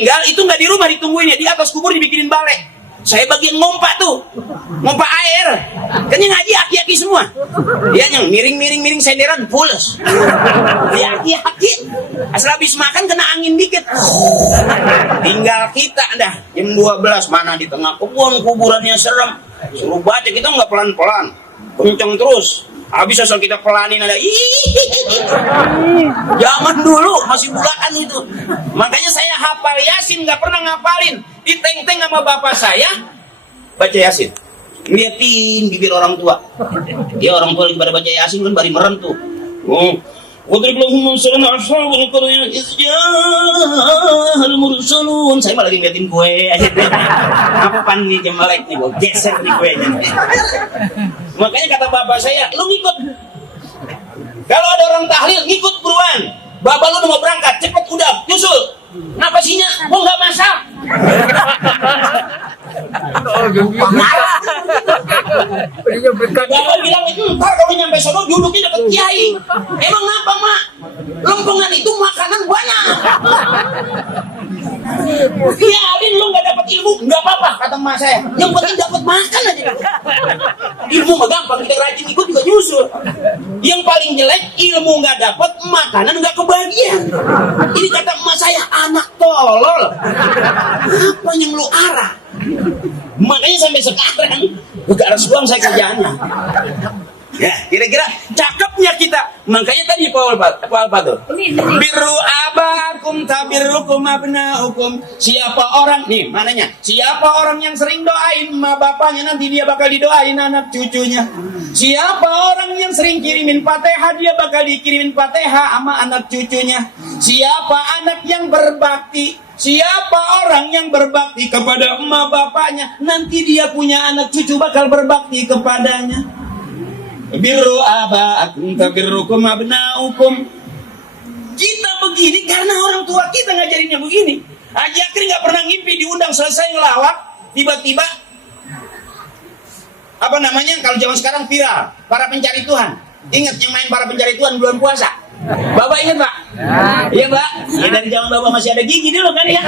meninggal itu nggak di rumah ditungguin ya, di atas kubur dibikinin balai. Saya bagian ngompa tuh, ngompa air. Kan yang ngaji aki-aki semua. Dia yang miring senderan pules. Dia aki-aki. Asal habis makan kena angin dikit. Tinggal kita dah jam 12 mana di tengah kebun, kuburannya serem. Suruh baca kita nggak pelan-pelan, kenceng terus. Habis asal kita pelanin ada zaman dulu masih bulaan itu. Makanya saya hafal Yasin, nggak pernah ngapalin. Diteng-teng sama bapak saya baca Yasin, liatin bibir orang tua. Dia orang tua pada baca Yasin kan bari merem tuh. Saya malah lagi ngeliatin kue aja. Apaan nih jemelek nih, gue geser nih kuenya. Makanya kata bapak saya, lu ngikut. Kalau ada orang tahlil, ngikut buruan. Bapak lu udah mau berangkat, cepet udah, nyusul. Kenapa sihnya? Gua nggak masak. Bapak bilang itu, ntar kalau nyampe sono duduknya deket kiai. Emang ngapa mak? Lempengan itu makanan banyak. Biarin lu nggak dapat ilmu, nggak apa-apa kata emak saya. Yang penting dapat makan aja. Ilmu mah gampang, kita rajin ikut juga nyusul. Yang paling jelek ilmu nggak dapat, makanan nggak kebagian. Ini kata emak saya, anak tolol. Apa yang lu arah? Makanya sampai sekarang begaras doang saya kerjaannya. Ya, kira-kira cakepnya kita. Makanya tadi Pak Alfatul. Birru abakum tabirrukum abnaukum. Siapa orang nih mananya? Siapa orang yang sering doain ma bapaknya, nanti dia bakal didoain anak cucunya. Siapa orang yang sering kirimin Fatihah, dia bakal dikirimin Fatihah sama anak cucunya. Siapa anak yang berbakti, siapa orang yang berbakti kepada emak bapaknya, nanti dia punya anak cucu bakal berbakti kepadanya. Birru aba'akum tabirrukum abna'ukum. Kita begini karena orang tua kita ngajarinnya begini. Haji Akri nggak pernah ngimpi diundang selesai ngelawak, tiba-tiba apa namanya kalau zaman sekarang viral, para pencari Tuhan. Ingat yang main para pencari Tuhan bulan puasa? Bapak ingat Pak? Iya Pak. Ya, dari zaman Bapak masih ada gigi dulu kan ya?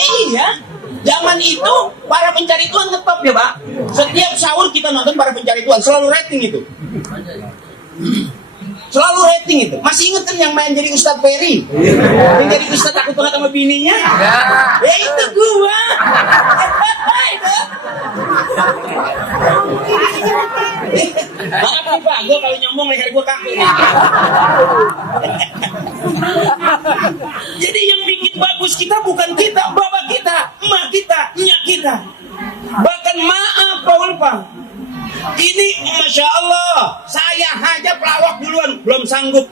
Iya. Zaman itu para pencari Tuhan ngetop ya Pak. Setiap sahur kita nonton para pencari Tuhan, selalu rating itu. Selalu rating itu. Masih inget kan yang main jadi Ustadz Ferry? Yang jadi Ustadz takut banget sama bininya? Ya itu gua. Maaf nih Pak, gua kalau nyombong leher gua kaku. Jadi yang bikin bagus kita bukan kita, bapak kita, emak kita, nyak kita. Bahkan maaf Pak Ulfa, ini Masya Allah, saya aja pelawak duluan, belum sanggup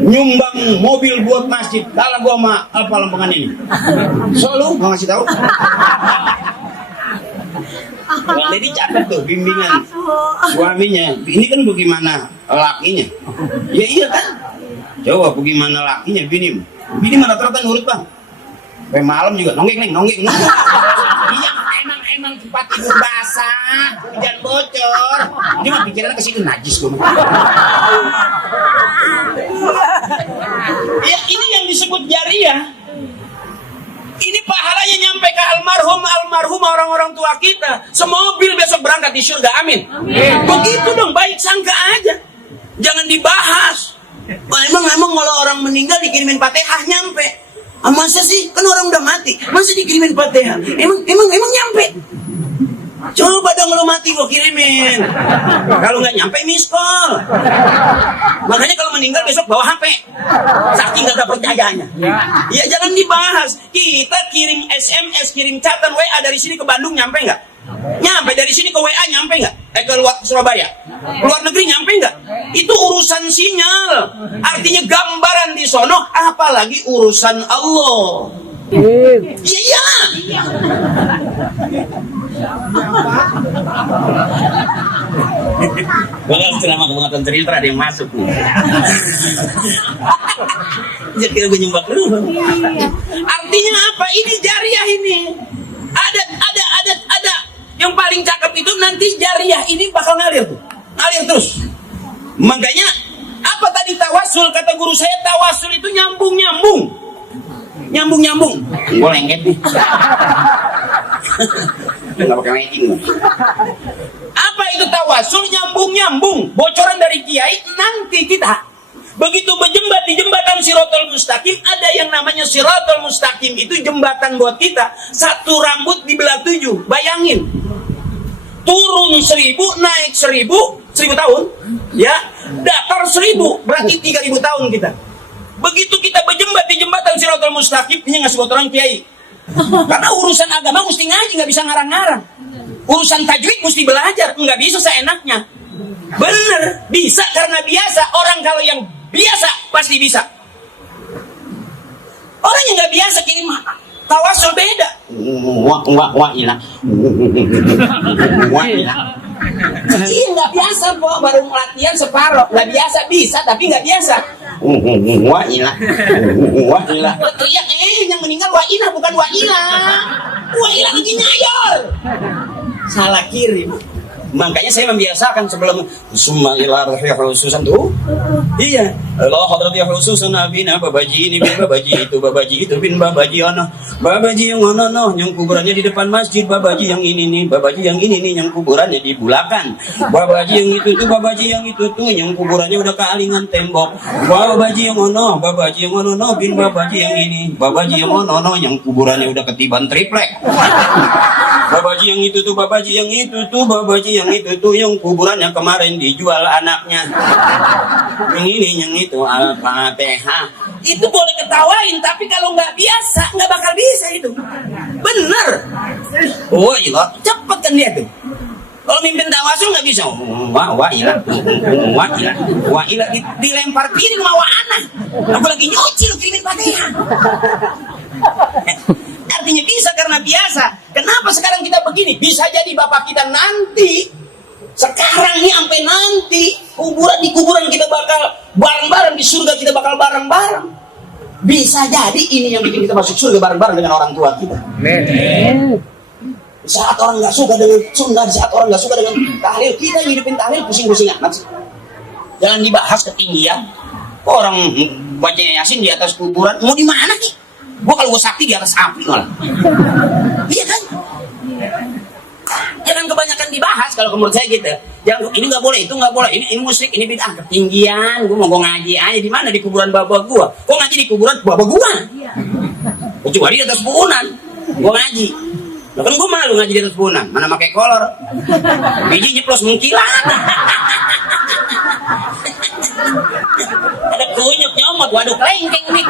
nyumbang mobil buat masjid. Kalau gua mah apa lempengan ini? Solo nggak ngasih tahu. Jadi capek tuh bimbingan suaminya. Ini kan bagaimana lakinya? Ya iya kan. Coba bagaimana lakinya bini mana rata-rata nurut Bang. Sampai malam juga nonggeng. Iya emang tempat tidur basah, hujan bocor. Ini mah pikirannya ke situ najis gua. Ya ini yang disebut jariah. Ini pahalanya nyampe ke almarhum orang-orang tua kita. Semobil besok berangkat di surga, amin. Begitu dong, baik sangka aja. Jangan dibahas. Emang kalau orang meninggal dikirimin Fatihah nyampe. Masa sih? Kan orang udah mati. Masa dikirimin Fatihah? Emang nyampe? Coba dong lo mati gua kirimin. Kalau nggak nyampe miss call. Makanya kalau meninggal besok bawa HP. Saking nggak percayanya. Ya jangan dibahas. Kita kirim SMS, kirim catatan WA dari sini ke Bandung nyampe nggak? Nyampe. Dari sini ke WA nyampe nggak? Ke luar Surabaya. Luar negeri nyampe nggak? Itu urusan sinyal. Artinya gambaran di sono. Apalagi urusan Allah. Iya. Bakal selama kebangatan cerita ada yang masuk nih. Jadi gue nyumbang dulu. Artinya apa? Ini jariah ini. Ada. Yang paling cakep itu nanti jariah ini bakal ngalir tuh. Ngalir terus. Makanya apa tadi itu tawasul? Kata guru saya, tawasul itu nyambung-nyambung. Nyambung-nyambung. Gue lengket nih. Nggak pakai lengking. Apa itu tawasul? Nyambung-nyambung. Bocoran dari kiai, nanti kita begitu berjembat di jembatan Shirathul Mustaqim, ada yang namanya Shirathul Mustaqim. Itu jembatan buat kita. Satu rambut dibelah 7. Bayangin. Turun 1000, naik 1000 tahun. Ya, datar 1000, berarti 3000 tahun kita. Begitu kita berjembat di jembatan Shirathul Mustaqim, ini ngasih bocoran kiai. Karena urusan agama mesti ngaji, nggak bisa ngarang-ngarang. Urusan tajwid mesti belajar, nggak bisa seenaknya. Bener, bisa karena biasa. Orang kalau yang biasa pasti bisa. Orang yang nggak biasa kini tawasul beda. Wah ilah. Iya nggak biasa, po. Baru latihan separoh, nggak biasa, bisa tapi nggak biasa. Wah ilah. Teriak yang meninggal wah ilah, bukan wah ilah. Wah ilah lagi nyayol. Salah kirim. Makanya saya membiasakan sebelum summa ila ruhi khususan tuh. Iya. Allah hadrati khususan nabina babaji ini bin babaji itu bin babaji ono. Babaji yang ono yang kuburannya di depan masjid, babaji yang ini nih, babaji yang ini nih yang kuburannya di bulakan. Babaji yang itu tuh, babaji yang itu tuh yang kuburannya udah kealingan tembok. Babaji yang ono bin babaji yang ini, babaji yang ono yang kuburannya udah ketiban triplek. Babaji yang itu tuh, babaji yang itu tuh, babaji yang itu tuh yang kuburannya kemarin dijual anaknya. Yang ini, yang itu, Al-Fatihah. Itu boleh ketawain, tapi kalau nggak biasa, nggak bakal bisa itu. Bener. Oh iya, cepet kan dia tuh. Kalau mimpin tawasul nggak bisa. Wah ilah dilempar piring sama anak. Aku lagi nyuci lu kirimin Fatihah. Artinya bisa karena biasa. Kenapa sekarang kita begini? Bisa jadi bapak kita nanti, sekarang nih sampai nanti di kuburan kita bakal bareng-bareng, di surga kita bakal bareng-bareng. Bisa jadi ini yang bikin kita masuk surga bareng-bareng dengan orang tua kita. Di saat orang nggak suka dengan sunnah, di saat orang nggak suka dengan tahlil, kita hidupin tahlil pusing-pusing amat. Jangan dibahas ketinggian. Orang baca Yasin di atas kuburan, mau di mana nih? Gua kalau gua sakti di atas api malah. Iya kan? Jangan kebanyakan dibahas kalau menurut saya gitu. Jangan ini nggak boleh, itu nggak boleh, ini musik, ini bid'ah, ketinggian. Gua mau ngaji aja di mana? Di kuburan bapak gua. Gua ngaji di kuburan bapak gua. Kecuali di atas punan. Gua ngaji. Nah, kan gua malu ngaji di atas punan. Mana pakai kolor? Biji nyeplos mengkilat. Ada kunyuk nyomot, waduh kelengkeng nih.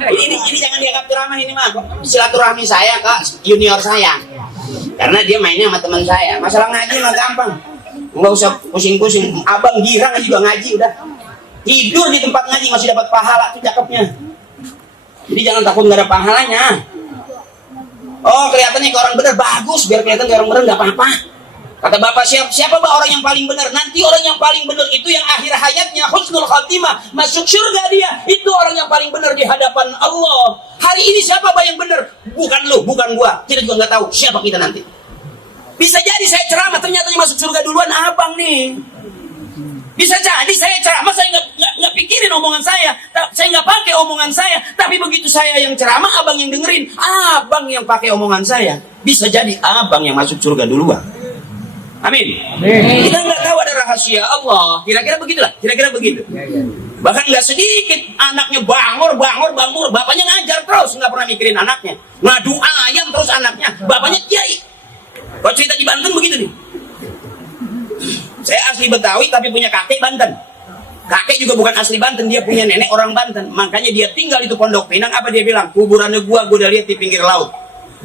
Ini jangan dianggap ceramah ini mah. Silaturahmi saya ke junior saya. Karena dia mainnya sama teman saya. Masalah ngaji mah gampang. Enggak usah pusing-pusing. Abang girang aja juga ngaji udah. Tidur di tempat ngaji masih dapat pahala tuh cakepnya. Jadi jangan takut nggak ada pahalanya. Oh kelihatannya ke orang benar bagus, biar kelihatan ke orang benar nggak apa-apa. Kata bapak siapa orang yang paling benar? Nanti orang yang paling benar itu yang akhir hayatnya husnul khatimah, masuk surga dia. Itu orang yang paling benar di hadapan Allah. Hari ini siapa yang benar? Bukan lu, bukan gua. Kita juga nggak tahu siapa kita nanti. Bisa jadi saya ceramah ternyata yang masuk surga duluan abang nih. Bisa jadi saya ceramah saya nggak pikirin omongan saya nggak pakai omongan saya. Tapi begitu saya yang ceramah abang yang dengerin, abang yang pakai omongan saya. Bisa jadi abang yang masuk surga duluan. Amin. Kita nggak tahu ada rahasia Allah. Kira-kira begitulah. Kira-kira begitu. Bahkan nggak sedikit anaknya bangor. Bapaknya ngajar terus, nggak pernah mikirin anaknya. Ngadu ayam terus anaknya. Bapaknya kiai. Kalau cerita di Banten begitu nih. Saya asli Betawi tapi punya kakek Banten. Kakek juga bukan asli Banten, dia punya nenek orang Banten. Makanya dia tinggal itu Pondok Pinang. Apa dia bilang? Kuburannya gua udah lihat di pinggir laut.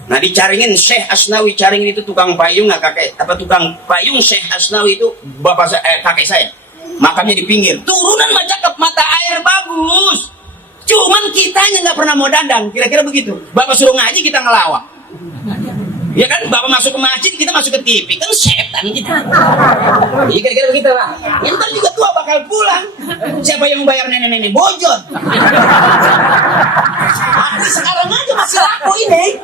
Nah dicaringin Syekh Asnawi, caringin itu tukang payung nggak kakek, tukang payung Syekh Asnawi itu kakek saya. Makamnya di pinggir, turunan cakep, mata air bagus. Cuman kitanya nggak pernah mau dandang, kira-kira begitu. Bapak suruh ngaji kita ngelawak. Ya kan, bapak masuk ke masjid kita masuk ke TV, kan setan kita. Iya kira-kira begitu lah. Ntar juga tua bakal pulang. Siapa yang membayar nenek-nenek bojot? Aku sekarang aja masih laku ini.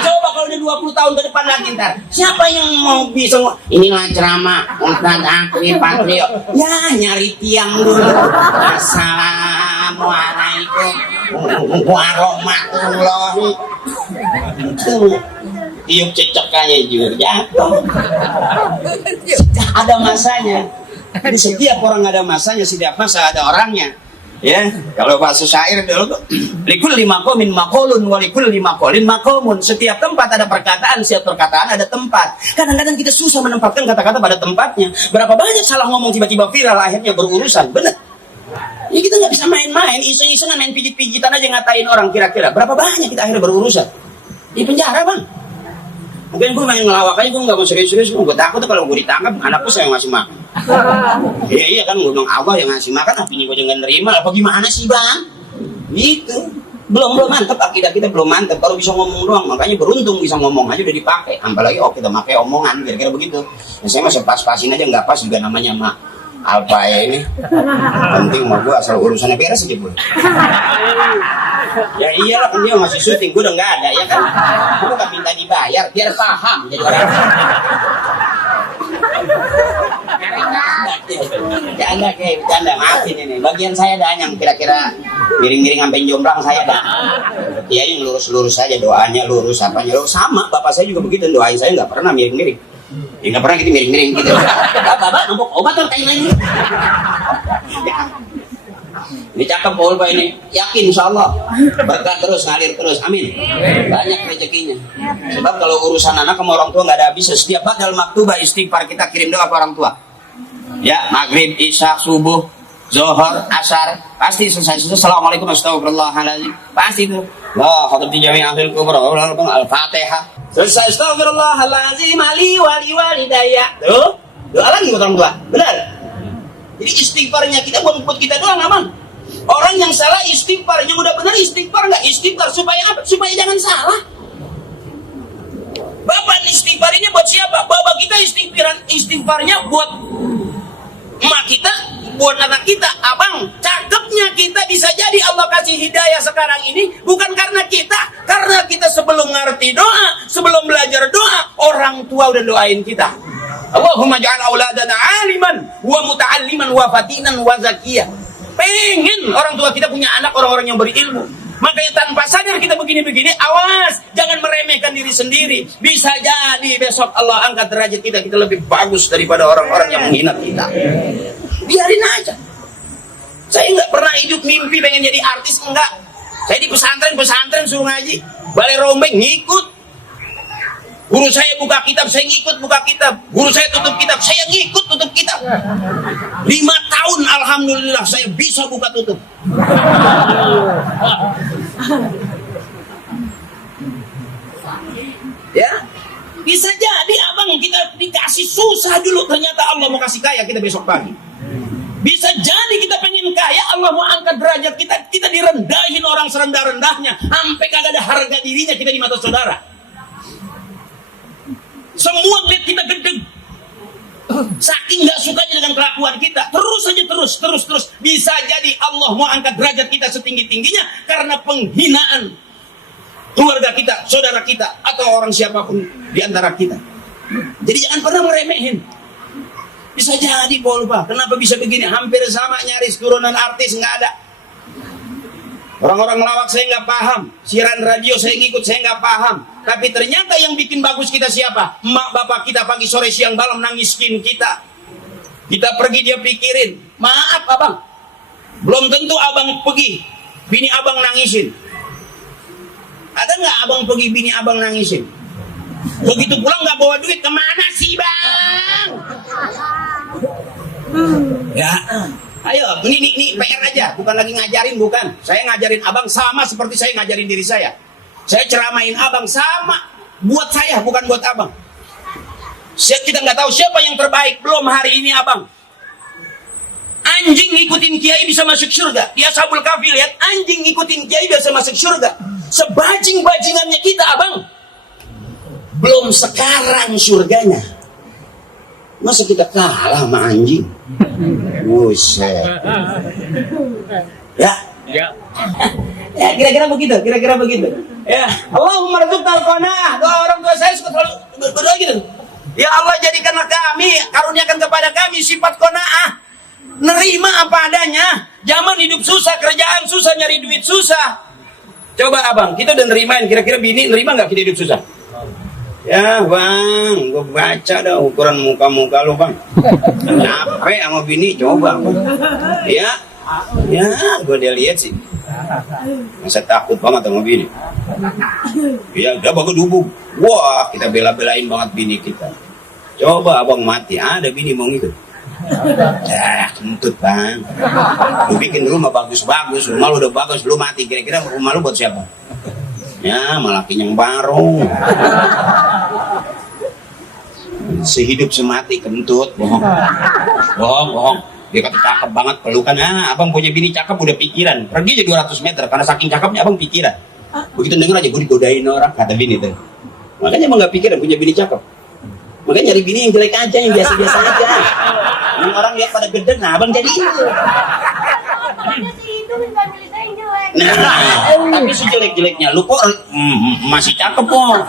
Coba kalau udah 20 tahun ke depan lagi ntar, siapa yang mau bisa inilah ceramah Ustaz Akri Patrio? Ya nyari tiang dulu. Assalamualaikum warahmatullahi. Tiup cecekanya juga jatuh. Ada masanya. Jadi setiap orang ada masanya, setiap masa ada orangnya. Ya, kalau bahasa syair dulu tuh likul lima komin makolun walikul lima kolin makomun. Setiap tempat ada perkataan, setiap perkataan ada tempat. Kadang-kadang kita susah menempatkan kata-kata pada tempatnya. Berapa banyak salah ngomong tiba-tiba viral, akhirnya berurusan. Bener. Ya kita nggak bisa main-main, iseng-isengan main pijit-pijitan aja ngatain orang kira-kira. Berapa banyak kita akhirnya berurusan di penjara, Bang. Mungkin gue main ngelawak aja, gue nggak mau serius-serius. Gue takut tuh kalau gue ditangkap, anakku saya ngasih makan. Iya kan, gue bilang Allah yang ngasih makan, apinya gue jangan nerima. Apa gimana sih, Bang? Gitu. Belum mantep, akidah kita belum mantep. Kalau bisa ngomong doang, makanya beruntung bisa ngomong aja udah dipakai. Apalagi kita pakai omongan, kira-kira begitu. Ya, saya masih pas-pasin aja, nggak pas juga namanya mah. Apa ya ini? Penting mau gue asal urusannya beres aja, Bu. Ya iyalah, kan dia masih syuting, gue udah nggak ada, ya kan? Gue nggak minta dibayar, biar paham jadi orang. Bercanda, maafin ini. Bagian saya dah yang kira-kira miring-miring sampai jomblang saya dah. Ya yang lurus-lurus saja, doanya lurus, apanya lurus. Sama, bapak saya juga begitu, doain saya nggak pernah miring-miring. Ya nggak pernah gitu miring-miring gitu. Bapak numpuk obat tuh kayaknya. Ini cakep Pak ini, yakin insya Allah berkah terus, ngalir terus, amin. Banyak rezekinya. Sebab kalau urusan anak sama orang tua nggak ada habisnya. Setiap badal maktubah istighfar kita kirim doa ke orang tua. Ya, maghrib, isya, subuh, zuhur, asar, pasti selesai. Assalamualaikum astagfirullahaladzim. Pasti itu. La khatibti jami'an fil kubra al-Fatihah. Selesai astagfirullahaladzim ali wali walidayya. Tuh, doa lagi ke orang tua. Benar. Jadi istighfarnya kita buat kita doang, aman. Orang yang salah istighfar, yang udah benar istighfar nggak istighfar supaya apa? Supaya jangan salah. Bapak istighfar ini buat siapa? Bapak kita istighfarnya buat emak kita, buat anak kita. Abang, cakepnya kita bisa jadi Allah kasih hidayah sekarang ini bukan karena kita sebelum ngerti doa, sebelum belajar doa, orang tua udah doain kita. Allahumma ja'al auladana aliman wa muta'alliman wa fatinan wa zakiyah. Pengen orang tua kita punya anak orang-orang yang berilmu. Makanya tanpa sadar kita begini-begini, awas, jangan meremehkan diri sendiri. Bisa jadi besok Allah angkat derajat kita lebih bagus daripada orang-orang yang menghina kita. Biarin aja. Saya nggak pernah hidup mimpi pengen jadi artis, enggak. Saya di pesantren suruh ngaji, balai rombeng ngikut. Guru saya buka kitab, saya ngikut buka kitab. Guru saya tutup kitab, saya ngikut tutup kitab. 5 tahun alhamdulillah saya bisa buka tutup. Ya, bisa jadi abang kita dikasih susah dulu, ternyata Allah mau kasih kaya kita besok pagi. Bisa jadi kita pengen kaya, Allah mau angkat derajat kita direndahin orang serendah-rendahnya, sampai kagak ada harga dirinya kita di mata saudara. Semua lihat kita gedeg, saking nggak sukanya dengan kelakuan kita, terus bisa jadi Allah mau angkat derajat kita setinggi-tingginya karena penghinaan keluarga kita, saudara kita, atau orang siapapun di antara kita. Jadi jangan pernah meremehin. Bisa jadi Pak, kenapa bisa begini? Hampir sama nyaris turunan artis nggak ada. Orang-orang ngelawak saya nggak paham, siaran radio saya ngikut saya nggak paham. Tapi ternyata yang bikin bagus kita siapa? Emak bapak kita pagi sore siang malam nangiskin kita. Kita pergi dia pikirin, maaf abang, belum tentu abang pergi, bini abang nangisin. Ada nggak abang pergi bini abang nangisin? Begitu pulang nggak bawa duit, kemana sih bang? Ya. Ayo, ini PR aja, bukan lagi ngajarin, bukan. Saya ngajarin abang sama seperti saya ngajarin diri saya. Saya ceramain abang sama buat saya, bukan buat abang. Kita nggak tahu siapa yang terbaik belum hari ini abang. Anjing ngikutin kiai bisa masuk surga. Di Ashabul Kahfi lihat anjing ngikutin kiai bisa masuk surga. Sebajing-bajingannya kita abang, belum sekarang surganya. Masa kita kalah sama anjing? Buset. Ya, Ya. Ya, kira-kira begitu. Ya, Allahumma rzuqnal qanaah. Doa orang tua saya suka selalu berdoa gitu. Ya Allah, jadikanlah kami, karuniakan kepada kami sifat qanaah. Nerima apa adanya. Zaman hidup susah, kerjaan susah, nyari duit susah. Coba abang, kita udah nerimain, kira-kira bini nerima nggak kita hidup susah? Ya bang, gue baca dah ukuran muka-muka lo bang. Capek sama bini, coba bang. Ya, gue dia lihat sih. Masa takut banget sama bini. Ya udah bagus dubuk. Wah, kita bela-belain banget bini kita. Coba abang mati, ada bini mau ngikut. Ya, kentut bang. Lu bikin rumah bagus-bagus, rumah lu udah bagus, lu mati. Kira-kira rumah lu buat siapa? Ya, malah yang baru. Sehidup semati kentut, bohong. Dia kata cakep banget, pelukan. Abang punya bini cakep udah pikiran. Pergi aja 200 meter, karena saking cakepnya abang pikiran. Begitu denger aja, gue digodain orang, kata bini tuh. Makanya abang gak pikiran punya bini cakep. Makanya nyari bini yang jelek aja, yang biasa-biasa aja. Yang orang lihat pada gede, nah abang jadi itu. Nah, tapi si jelek-jeleknya lu kok masih cakep kok.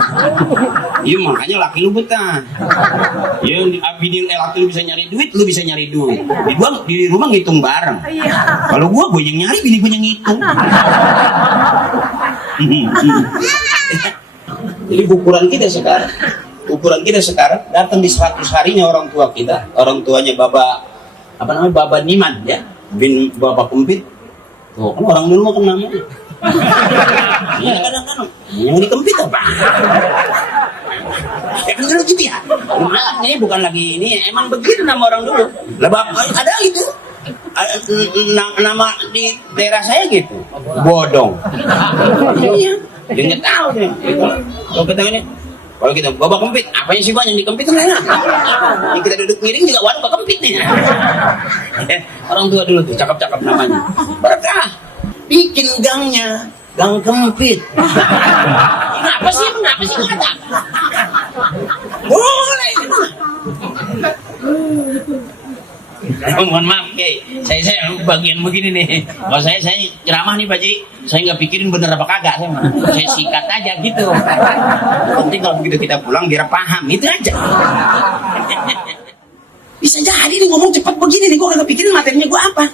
Iya, makanya laki lu betah. Ya, bini laki lu bisa nyari duit, lu bisa nyari duit. Di rumah ngitung bareng. Kalau gue yang nyari, bini gue yang ngitung. Jadi ukuran kita sekarang datang di 100 harinya orang tua kita, orang tuanya Baba Niman ya, bin Baba Kempit. Tuh, kan orang dulu kan namanya. Iya kadang-kadang yang dikempit apa? Ya kan dulu gitu ya. Nah, ini bukan lagi ini, emang begitu nama orang dulu. Ada itu. Nama di daerah saya gitu. Bodong. Iya. Dia nggak tahu deh. Kalau kita babak kempit, apanya sih bang yang dikempit kan enak? Yang kita duduk miring juga warung kempit nih. Orang tua dulu tuh cakep-cakep namanya. Berkah, bikin gangnya, gang kempit. Kenapa sih kata? Boleh. Mohon maaf, Kiai. Saya bagian begini nih. Kalau saya ceramah nih, Pak Ji. Saya nggak pikirin bener apa kagak. Saya sikat aja gitu. Penting kalau begitu kita pulang biar paham, itu aja. Bisa jadi nih ngomong cepat begini nih, gue nggak pikirin materinya gue apa.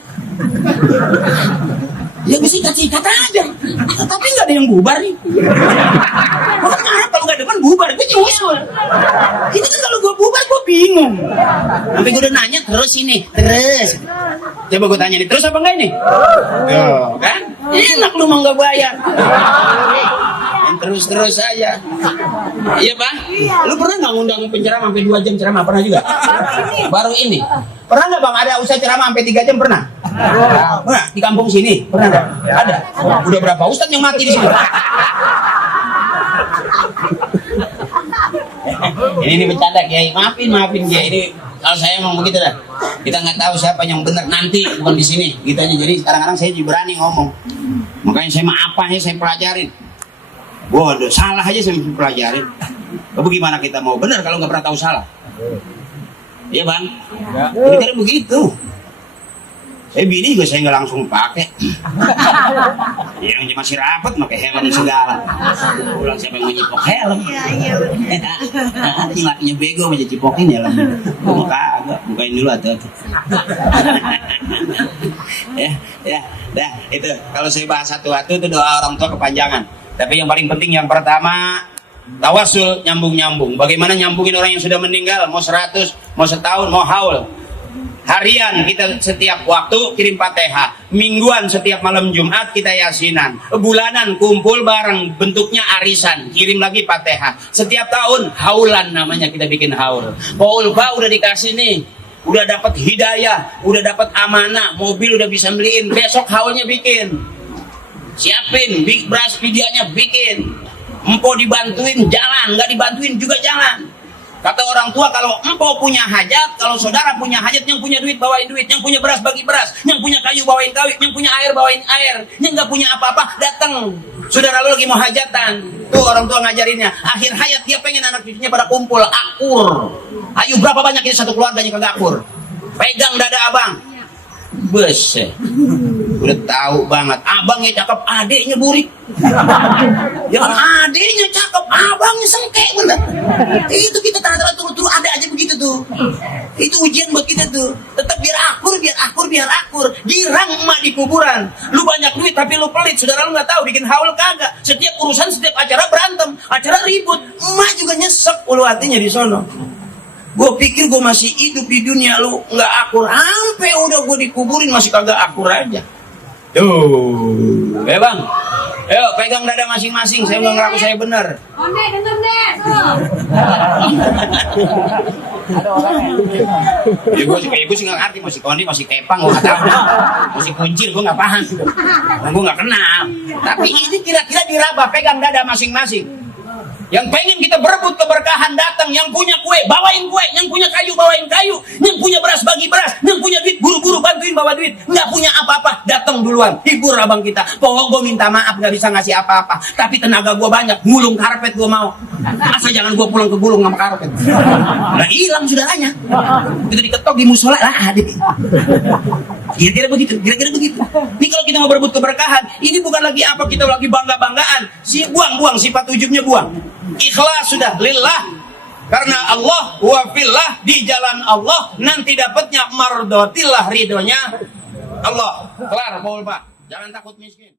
Ya gue sikat aja. Tapi nggak ada yang bubar nih. Gue kan kalau nggak depan bubar, gue nyusul. Ini kan kalau gue bubar, gue bingung. Sampai gue udah nanya terus. Coba gue tanya nih, terus apa enggak ini? Tuh, kan? Enak lu mah nggak bayar. Terus aja. Iya Bang? Lu pernah nggak ngundang penceramah sampai 2 jam ceramah? Pernah juga? Baru ini. Pernah nggak Bang ada usaha ceramah sampai 3 jam? Pernah? Pernah? Di kampung sini? Pernah nggak? Ada? Udah berapa ustadz yang mati di sini? Ini bercanda Kiai. Maafin Kiai. Ini kalau saya emang begitu dah. Kita nggak tahu siapa yang benar nanti, bukan di sini. Gitu aja. Jadi kadang-kadang saya juga berani ngomong. Makanya saya saya pelajarin. Waduh, salah aja saya pelajarin. Tapi gimana kita mau benar kalau nggak pernah tahu salah? Iya Bang? Ya. Jadi karena begitu. Saya bini juga saya nggak langsung pakai. Yang masih rapat pakai helm segala. Pulang siapa yang mau nyipok helm? Iya. Yang lakinya bego aja cipokin helm. Gue kagak, bukain dulu hati-hati. Ya, itu kalau saya bahas satu-satu itu doa orang tua kepanjangan. Tapi yang paling penting yang pertama tawasul, nyambung. Bagaimana nyambungin orang yang sudah meninggal, mau 100, mau setahun, mau haul. Harian kita setiap waktu kirim Fatihah, mingguan setiap malam Jumat kita yasinan, bulanan kumpul bareng bentuknya arisan, kirim lagi Fatihah. Setiap tahun haulan namanya kita bikin haul. Paulba udah dikasih nih, udah dapat hidayah, udah dapat amanah, mobil udah bisa beliin, besok haulnya bikin. Siapin, beras videonya bikin. Empo dibantuin jalan, nggak dibantuin juga jalan. Kata orang tua kalau empo punya hajat, kalau saudara punya hajat, yang punya duit bawain duit, yang punya beras bagi beras, yang punya kayu bawain kayu, yang punya air bawain air, yang nggak punya apa-apa datang. Saudara lu lagi mau hajatan, tuh orang tua ngajarinnya. Akhir hayat dia pengen anak cucunya pada kumpul akur. Ayo berapa banyak ini satu keluarganya kagak akur. Pegang dada abang. Bes. Udah tahu banget, abangnya cakep, adeknya burik. Yang adeknya cakep, abangnya sengkek bener. Itu kita tanda-tanda turut-turut ada aja begitu tuh. Itu ujian buat kita tuh. Tetap biar akur. Girang emak di kuburan. Lu banyak duit tapi lu pelit, saudara lu nggak tahu bikin haul kagak. Setiap urusan, setiap acara berantem, acara ribut. Emak juga nyesek ulu hatinya di sono. Gue pikir gue masih hidup di dunia, lu nggak akur, sampai udah gue dikuburin masih kagak akur aja. Tuh, bang, ayo pegang dada masing-masing. Saya nggak ngaku saya benar. Onde denger deh, tuh. Ya gue sih nggak ngerti, masih kondi, masih kepang, gue nggak tahu, masih kuncir, gue nggak paham, gue nggak kenal. Tapi ini kira-kira diraba, pegang dada masing-masing. Yang pengen kita berebut keberkahan datang, yang punya kue bawain kue, yang punya kayu bawain kayu, yang punya beras bagi beras, yang punya duit buru-buru bantuin bawa duit, nggak punya apa-apa datang duluan, hibur abang kita. Pokok gue minta maaf nggak bisa ngasih apa-apa, tapi tenaga gue banyak, gulung karpet gue mau. Asal jangan gue pulang ke gulung sama karpet. Udah hilang saudaranya. Kita diketok di musola lah, adik. Kira-kira begitu. Ini kalau kita mau berebut keberkahan, ini bukan lagi apa kita lagi bangga-banggaan. Buang sifat ujubnya buang. Ikhlas sudah lillah. Karena Allah wa fillah, di jalan Allah nanti dapatnya mardotillah, ridhonya Allah. Kelar, Paul Pak. Jangan takut miskin.